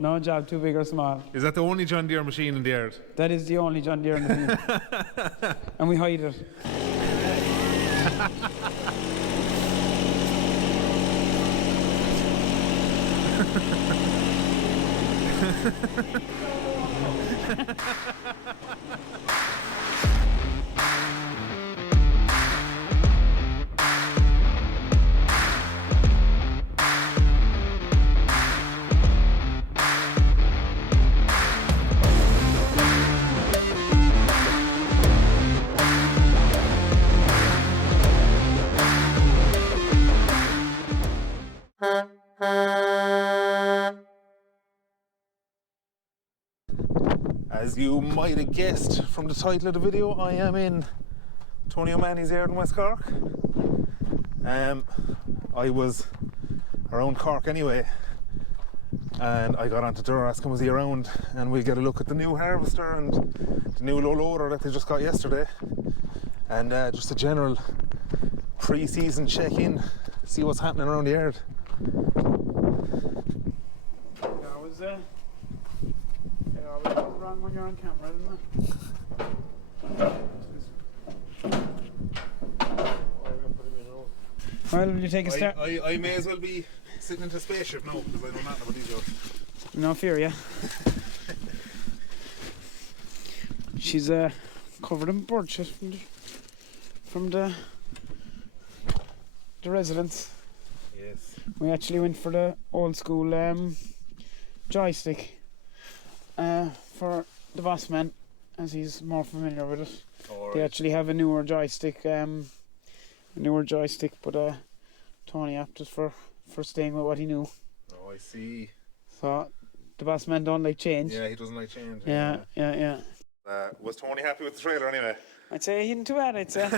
No job too big or small. Is that the only John Deere machine in the yard? That is the only John Deere in the field. And we hide it. As you might have guessed from the title of the video, I am in Tony O'Mahony's yard in West Cork. I was around Cork anyway, and I got onto Dura asking was he around, and we'll get a look at the new harvester and the new low loader that they just got yesterday, and just a general pre-season check-in, see what's happening around the yard. That was it always goes wrong when you're on camera, doesn't it? Well, will you take a start? I may as well be sitting in the spaceship now because I know nothing about these jobs. No fear, yeah. She's covered in bird shit from the residents. Yes. We actually went for the old school joystick for the boss man, as he's more familiar with it. Right. They actually have a newer joystick, but Tony opted for staying with what he knew. Oh, I see. So the boss man don't like change. Yeah, he doesn't like change. Yeah. Was Tony happy with the trailer anyway? I'd say he isn't too bad, I'd say.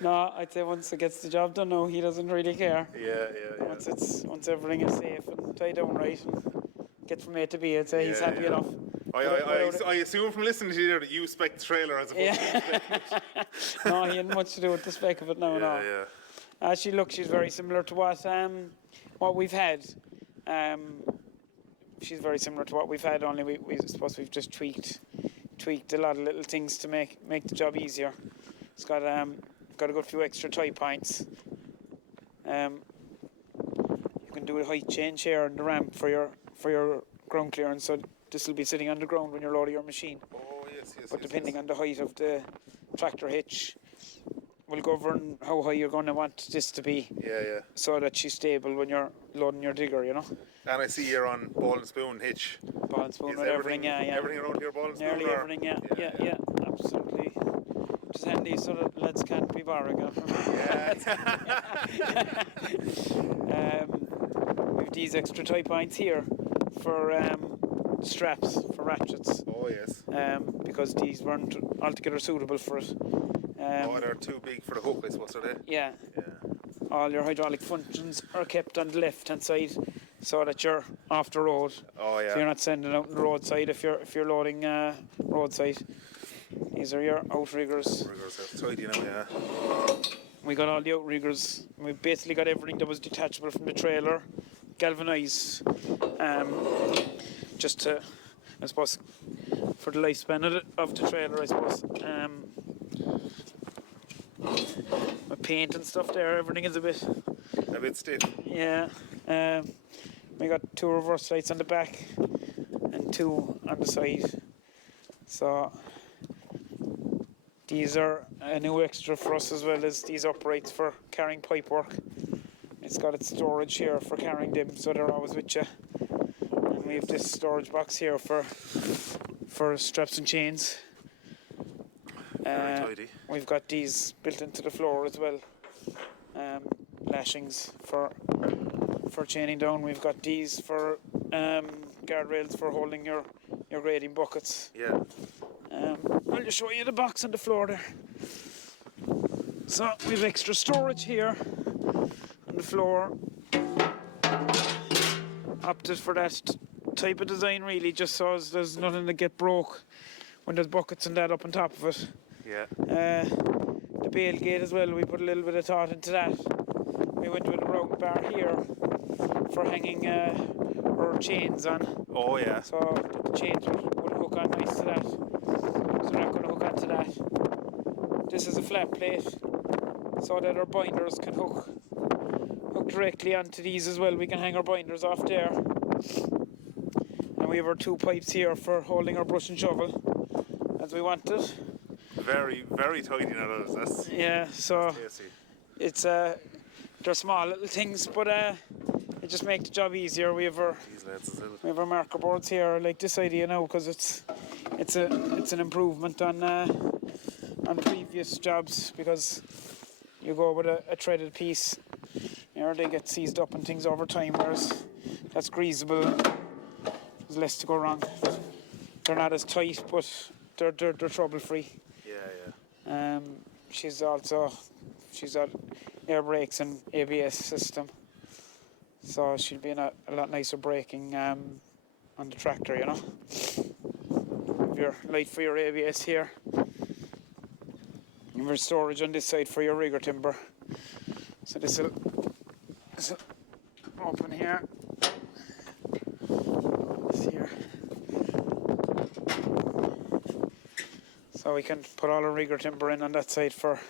No, I'd say once it gets the job done, no, he doesn't really care. Yeah. Once everything is safe and tied down right and get from A to B, I'd say he's happy enough. I assume from listening to you there that you spec the trailer as opposed to spec it. No, he hadn't much to do with the spec of it now. Yeah. She's very similar to what we've had. She's very similar to what we've had, only we suppose we've just tweaked a lot of little things to make the job easier. It's got a good few extra tie points. You can do a height change here on the ramp for your ground clearance, so this will be sitting on the ground when you're loading your machine. Oh, yes. But depending on the height of the tractor hitch will govern how high you're going to want this to be. Yeah. So that she's stable when you're loading your digger, you know. And I see you're on ball and spoon hitch. Ball and spoon Is with everything, yeah. Everything around here ball and spoon? Nearly everything, yeah, absolutely. Just handy so that lads can't be borrowing it. Yeah. We've these extra tie points here for straps, for ratchets. Oh, yes. Because these weren't altogether suitable for it. They're too big for the hook, I suppose, are they? Yeah. All your hydraulic functions are kept on the left-hand side, so that you're off the road. Oh, yeah. So you're not sending out on the roadside if you're loading roadside. These are your outriggers. Outriggers, that's tidy now, yeah. We got all the outriggers. We basically got everything that was detachable from the trailer, galvanised, just to, I suppose, for the lifespan of the trailer, I suppose. With paint and stuff there, everything is a bit stiff. Yeah. We got 2 reverse lights on the back and 2 on the side. So these are a new extra for us, as well as these uprights for carrying pipe work. It's got its storage here for carrying them, so they're always with you. And we have this storage box here for straps and chains. Very tidy. We've got these built into the floor as well. Lashings for chaining down. We've got these for guardrails for holding your grading buckets. Yeah. I'll just show you the box on the floor there. So we've extra storage here on the floor. Opted for that type of design, really, just so as there's nothing to get broke when there's buckets and that up on top of it. Yeah. The bail gate as well, we put a little bit of thought into that. We went with a round bar here for hanging our our chains on. Oh yeah. So the chains would hook on nice to that. So they're not going to hook onto that. This is a flat plate, so that our binders can hook directly onto these as well. We can hang our binders off there. And we have our 2 pipes here for holding our brush and shovel as we want it. Very, very tidy now. That's Yeah, so tasty. it's they're small little things, but it just make the job easier. We have our marker boards here, like this idea now, because it's an improvement on previous jobs, because you go with a threaded piece, you know, they get seized up and things over time, whereas that's greasable. There's less to go wrong. They're not as tight, but they're trouble free. Yeah. She's got air brakes and ABS system, so she'll be in a lot nicer braking on the tractor, you know. Your light for your ABS here. And your storage on this side for your rigger timber. So this will open here. This here. So we can put all our rigger timber in on that side for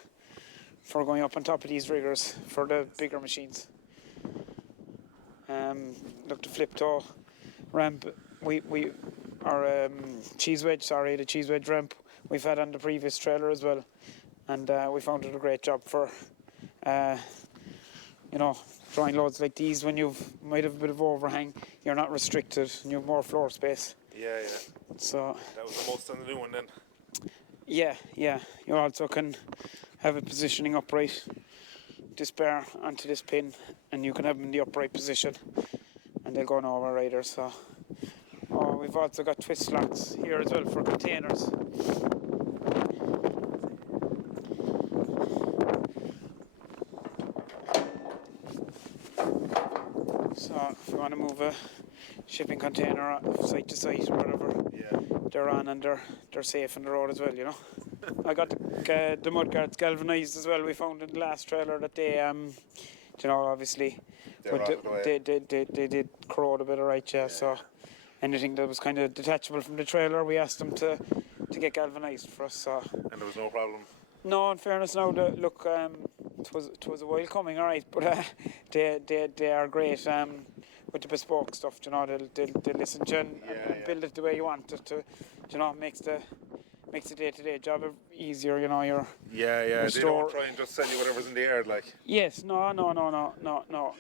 going up on top of these riggers for the bigger machines. Look, the flip toe ramp, our cheese wedge ramp we've had on the previous trailer as well, and we found it a great job for you know, drawing loads like these. When you might have a bit of overhang, you're not restricted and you have more floor space. Yeah. So that was the most on the new one then. Yeah. You also can have it positioning upright, this bar onto this pin, and you can have them in the upright position, and they'll go on over rider. So, we've also got twist locks here as well for containers. So, if you want to move a shipping container site to site or whatever, they're on and they're safe on the road as well, you know. I got the mud guards galvanised as well. We found in the last trailer that they, you know, obviously, they did corrode a bit, alright, yeah. So anything that was kind of detachable from the trailer, we asked them to get galvanised for us. So. And there was no problem. No, in fairness, now look, it was a while coming, alright, but they are great with the bespoke stuff. You know, they'll listen to you and build it the way you want it to. You know, makes the day-to-day job easier, you know. They don't try and just sell you whatever's in the air, like. Yes, no.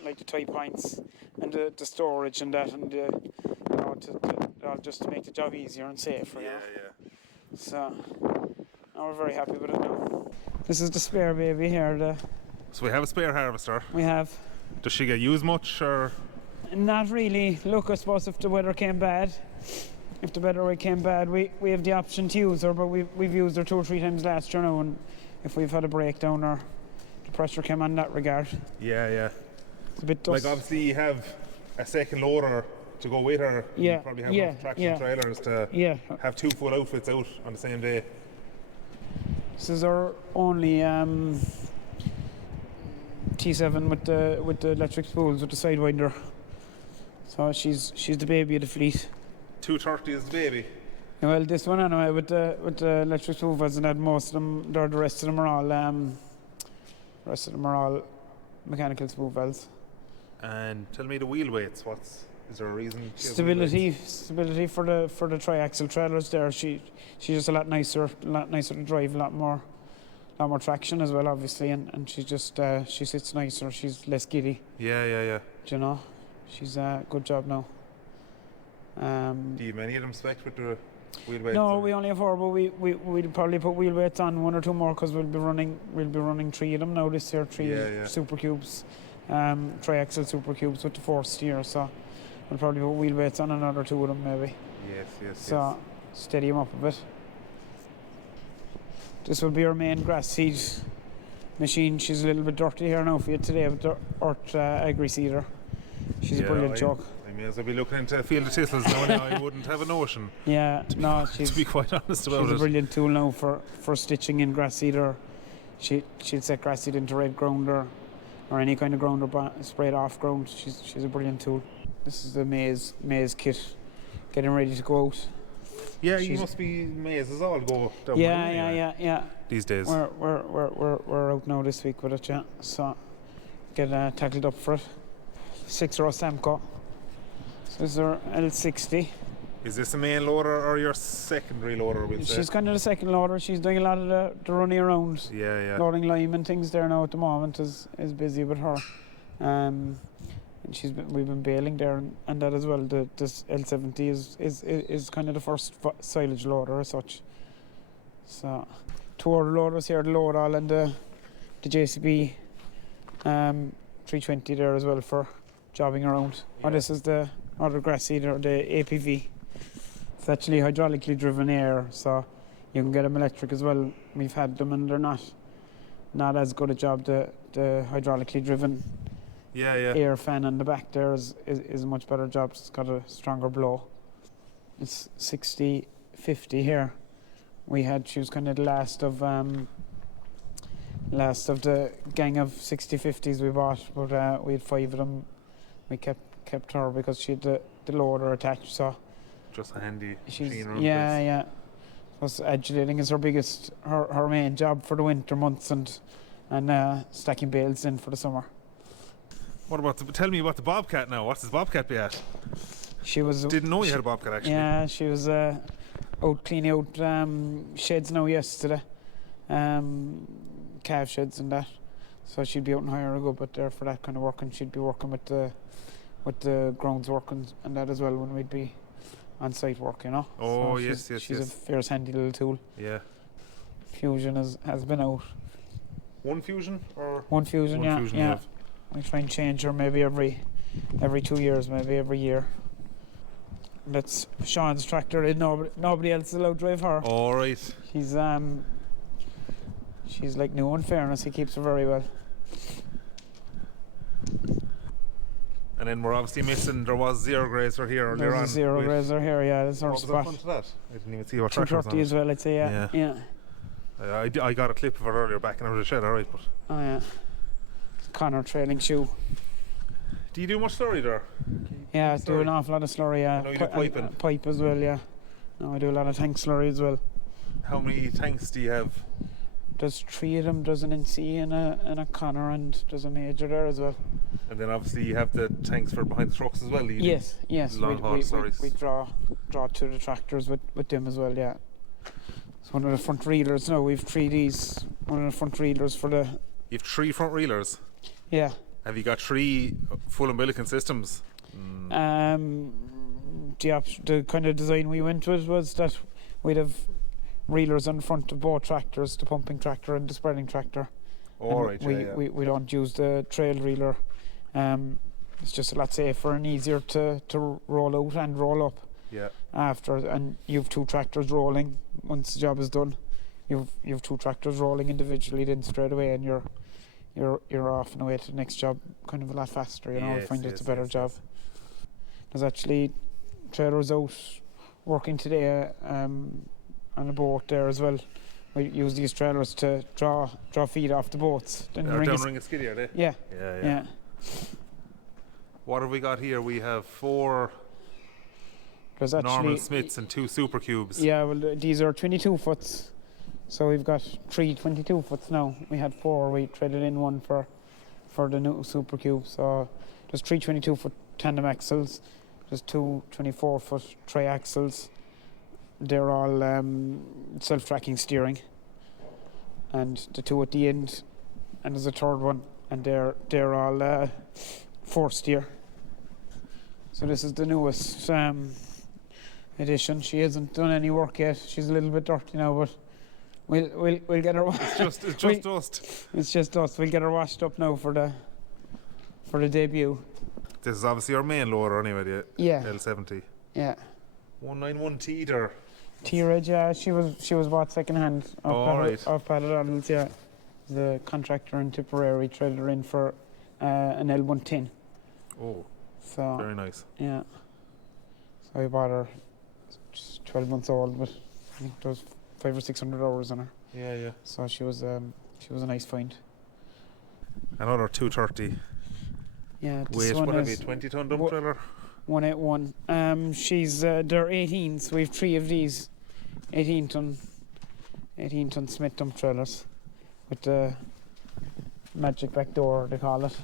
Like the tie points and the storage and that, and you know, just to make the job easier and safer. Yeah. So, we're very happy with it now. This is the spare baby here. So we have a spare harvester. We have. Does she get used much, or? Not really. Look, I suppose if the weather came bad. If the weather came bad, we have the option to use her, but we've used her 2 or 3 times last year now, and if we've had a breakdown or the pressure came on in that regard. Yeah. It's a bit dust. Like, obviously you have a second loader to go with her. You probably have enough traction trailers to have 2 full outfits out on the same day. This is our only T7 with the electric spools with the sidewinder. So she's the baby of the fleet. 230 is the baby. Well, this one anyway with the electric spool valves, and that most of them, the rest of them are all mechanical spool valves. And tell me the wheel weights. Is there a reason? Stability for the triaxle trailers. There, she's just a lot nicer to drive, a lot more traction as well, obviously, and she just she sits nicer. She's less giddy. Yeah. Do you know? She's a good job now. Do you have many of them spec with the wheel weights? No, we only have 4, but we'll probably put wheel weights on 1 or 2 more, because we'll be running 3 of them now this year. 3 super cubes, triaxle super cubes with the 4 steer. So we'll probably put wheel weights on another 2 of them maybe. Yes. So steady them up a bit. This will be our main grass seed machine. She's a little bit dirty here now for you today with the Earth Agri seeder. She's a brilliant joke. I mean, as I'd be looking into a field of thistles now, I wouldn't have a notion. Yeah, to be quite honest about it. She's a brilliant tool now for stitching in grass seeder. She'll set grass seed into red grounder, or any kind of ground or sprayed off ground. She's a brilliant tool. This is the maize kit, getting ready to go out. Yeah, you must be maize as all go down. Yeah. These days. We're out now this week with it, yeah. So get tackled up for it. 6-row Samco. So this is our L60. Is this the main loader or your secondary loader? She's kind of the second loader. She's doing a lot of the running around. Yeah. Loading lime and things there now at the moment is busy with her. And we've been baling there and that as well. This L70 is kind of the first silage loader as such. So 2 other loaders here, the load all and the JCB 320 there as well for jobbing around. Yeah. This is the other grass seeder, the APV. It's actually hydraulically driven air, so you can get them electric as well. We've had them and they're not as good a job. The hydraulically driven air fan on the back there is a much better job. It's got a stronger blow. It's 60-50 here. She was kind of the last of the gang of 60-50s we bought, but we had 5 of them. We kept her because she had the loader attached, so just a handy machine. Yeah. Plus agitating is her main job for the winter months and stacking bales in for the summer. Tell me about the Bobcat now. What's this Bobcat be at? Didn't know you had a Bobcat actually. Yeah, she was out cleaning out sheds now yesterday, calf sheds and that. So she'd be out and hire a go, but there for that kind of work, and she'd be working with the grounds work and that as well when we'd be on site work, you know. Oh, so she's a fierce handy little tool. Yeah. Fusion has been out. One Fusion or? One Fusion, yeah. We try and change her maybe every 2 years, maybe every year. That's Sean's tractor. Nobody else is allowed to drive her. All right. She's like new. In fairness, he keeps her very well. And then we're obviously missing. There was zero grazer here earlier on. There's a zero grazer here. Yeah, that's our spot. What was the front of that? I didn't even see what tractor was on 230 as well. I'd say yeah. I got a clip of it earlier backing out of the shed. All right, but. Oh yeah. Connor trailing shoe. Do you do much slurry there? Yeah, I do an awful lot of slurry. Yeah. I know you do piping. Pipe as well. Yeah. No, I do a lot of tank slurry as well. How many tanks do you have? There's 3 of them. There's an NC and a Connor, and there's a major there as well. And then obviously you have the tanks for behind the trucks as well. Yes. Long haul slurries. We draw to the tractors with them as well. Yeah. It's one of the front reelers now. We've 3 Ds. One of the front reelers for the. You've 3 front reelers. Yeah. Have you got 3 full umbilical systems? The kind of design we went with was that we'd have reelers on front of both tractors, the pumping tractor and the spreading tractor. Right. We don't use the trail reeler. It's just a lot safer and easier to roll out and roll up. Yeah. After, and you've 2 tractors rolling once the job is done. You've 2 tractors rolling individually then straight away, and you're off and away to the next job kind of a lot faster, you know. I find it's a better job. There's actually trailers out working today on a boat there as well. We use these trailers to draw feed off the boats. Then downring a skiddy, are they? Yeah. What have we got here? We have 4 normal Smiths and 2 Super Cubes. Yeah, well these are 22 foots. So we've got 3 22 foots now. We had 4. We traded in one for the new Super Cube. So there's 3 22-foot tandem axles. There's 2 24-foot tri-axles. They're all self-tracking steering. And the 2 at the end. And there's a 3rd one. And they're all 4-steer. So this is the newest edition. She hasn't done any work yet. She's a little bit dirty now, but we'll get her washed. It's just dust. It's just dust. We'll get her washed up now for the debut. This is obviously our main loader anyway, the L70. Yeah. 191T there. T-Reg, yeah, she was bought second hand off Padded Donalds, yeah. The contractor in Tipperary traded her in for an L110. Oh. So very nice. Yeah. So I bought her just 12 months old, but I think there was 500 or 600 hours on her. Yeah. So she was a nice find. Another 230. Yeah, this Weight, one what have you, is 20 ton dump trailer? 181. She's they're 18s. We have 3 of these 18 ton Smith dump trailers with the magic back door, they call it.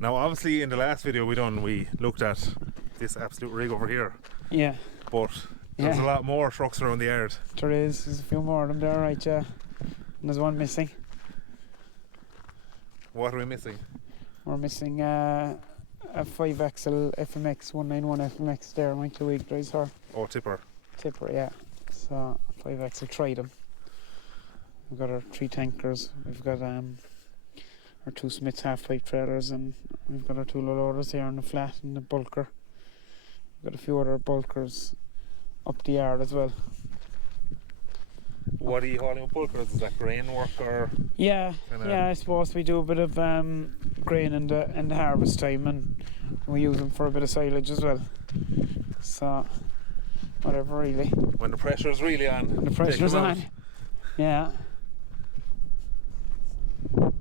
Now obviously in the last video we looked at this absolute rig over here. Yeah. But there's a lot more trucks around the yard. There's a few more of them there, right, yeah. And there's one missing. What are we missing? We're missing a 5-axle FMX 191 FMX there, my 2 week drives her. Oh, tipper, Yeah. So 5-axle tried them. We've got our 3 tankers. We've got our 2 Smiths half pipe trailers, and we've got our 2 low loaders here on the flat and the bulker. We've got a few other bulkers up the yard as well. What are you hauling with bulkers? Is that grain work or? Yeah, I suppose we do a bit of grain in the harvest time, and we use them for a bit of silage as well. So whatever, really. When the pressure's really on. When the pressure's on. Yeah.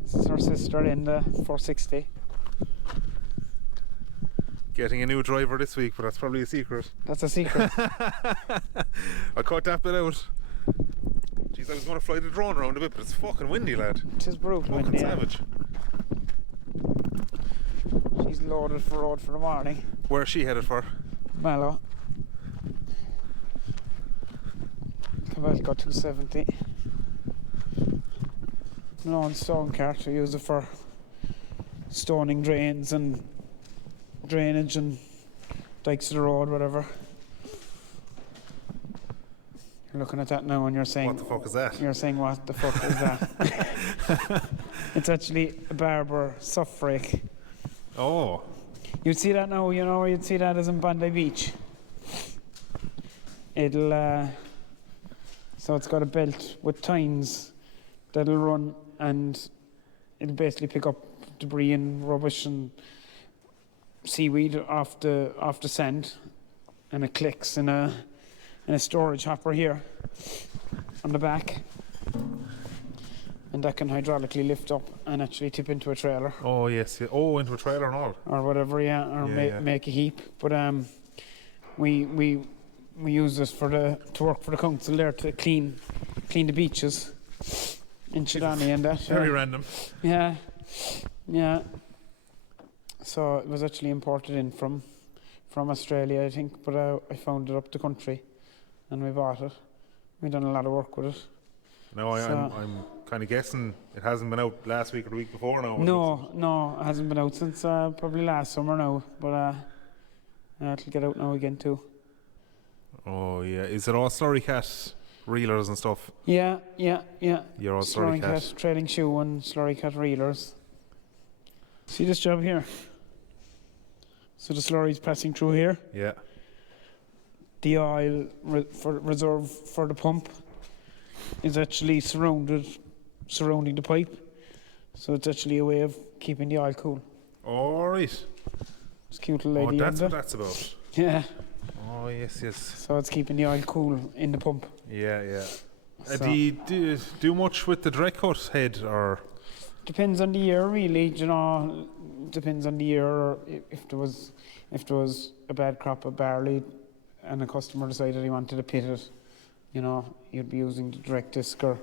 This is our sister in the 460. Getting a new driver this week, but that's probably a secret. That's a secret. I cut that bit out. Jeez, I was going to fly the drone around a bit, but it's fucking windy, lad. It is brutal windy. Savage. She's loaded for road for the morning. Where's she headed for? Mallow. Cavalco 270. No, stone cart. We use it for stoning drains and drainage and dikes of the road, whatever. You're looking at that now and you're saying, what the fuck is that? You're saying, what the fuck is that? It's actually a Barber soft rake. Oh. You'd see that now, you know where you'd see that is in Bondi Beach. It'll, so it's got a belt with tines that'll run, and it'll basically pick up debris and rubbish and seaweed off the sand, and it clicks in a storage hopper here on the back, and that can hydraulically lift up and actually tip into a trailer. Oh yes, yeah. Oh, into a trailer and all. Or whatever, yeah, or make a heap. But we use this to work for the council there to clean the beaches in Chidani and that. Very random. Yeah. So it was actually imported in from Australia, I think, but I found it up the country, and we bought it. We done a lot of work with it. No, I'm kind of guessing it hasn't been out last week or the week before now. No, it hasn't been out since probably last summer now, but it'll get out now again too. Oh yeah, is it all Slurry cat reelers and stuff? Yeah. You're all Slurry cat trailing shoe and Slurry cat reelers. See this job here? So the slurry's passing through here. Yeah. The oil reserve for the pump is actually surrounding the pipe, so it's actually a way of keeping the oil cool. All right. It's a cute little lady. Oh, that's what that's about. Yeah. Oh yes. So it's keeping the oil cool in the pump. Yeah. So Do you do much with the direct cut head, or? Depends on the year, really. You know, depends on the year. Or if there was a bad crop of barley, and a customer decided he wanted to pit it, you know, you'd be using the direct disc. Or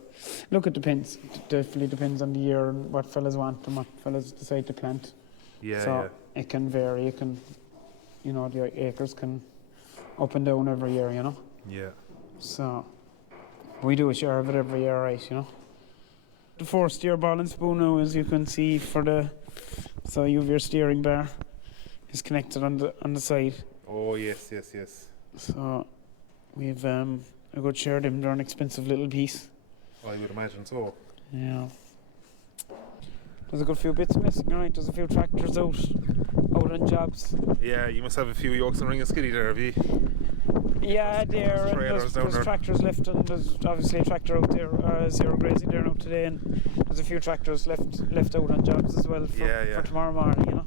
look, it depends. It definitely depends on the year and what fellas want and what fellas decide to plant. So it can vary. It can, you know, the acres can up and down every year. You know. Yeah. So we do a share of it every year, right? You know. The 4-steer ball and spoon now, as you can see, so you have your steering bar is connected on the side. Oh yes. So we've a good share of them. They're an expensive little piece. I would imagine so. Yeah. There's a good few bits missing, right? There's a few tractors out on jobs. Yeah, you must have a few yokes and ring of skiddy there, have you? Yeah, there's tractors left, and there's obviously a tractor out there, zero grazing there now today, and there's a few tractors left out on jobs as well for tomorrow morning, you know.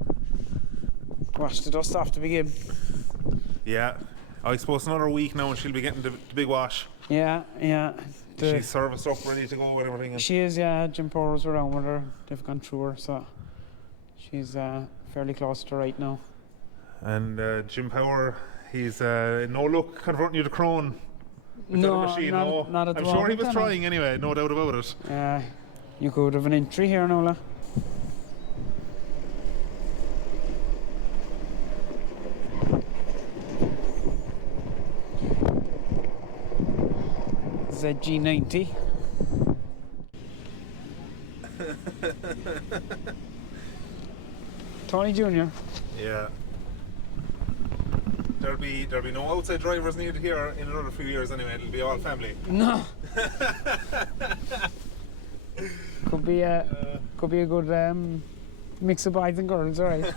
Wash the dust off to begin. Yeah, I suppose another week now and she'll be getting the big wash. Yeah. She's serviced up, ready to go with everything. She is, yeah. Jim Powers around with her. They've gone through her, so she's fairly close to right now. And Jim Power, he's no luck converting you to Crone. No, machine, not at the I'm moment. sure he was trying anyway, no doubt about it. You could have an entry here, Nola. ZG90. Tony Jr. Yeah. There'll be no outside drivers needed here in another few years anyway. It'll be all family. No. Could be a good mix of boys and girls, alright.